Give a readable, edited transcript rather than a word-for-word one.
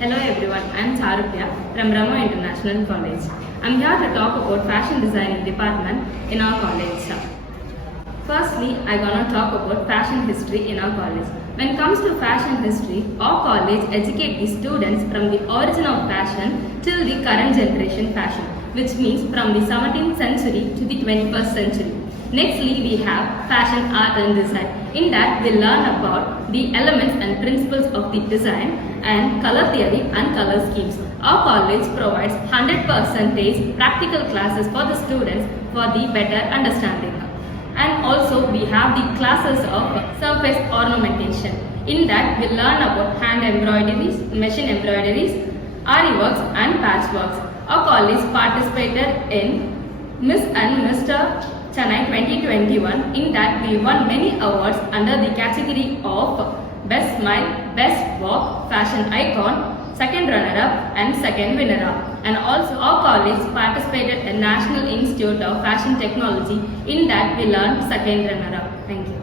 Hello everyone, I am Charupya from Remo International College. I am here to talk about fashion designing department in our college. Firstly, I am going to talk about fashion history in our college. When it comes to fashion history, our college educates the students from the origin of fashion till the current generation fashion, which means from the 17th century to the 21st century. Nextly, we have fashion art and design. In that, we learn about the elements and principles of the design and color theory and color schemes. Our college provides 100% practical classes for the students for the better understanding. And also, we have the classes of surface ornamentation. In that, we learn about hand embroideries, machine embroideries, ari works and patchworks. Our college participated in Miss and Mr. Chennai 2021. In that, we won many awards under the category of Best Smile, Best Walk, Fashion Icon, second runner-up and second winner-up. And also our college participated in National Institute of Fashion Technology. In that, we learned second runner-up. Thank you.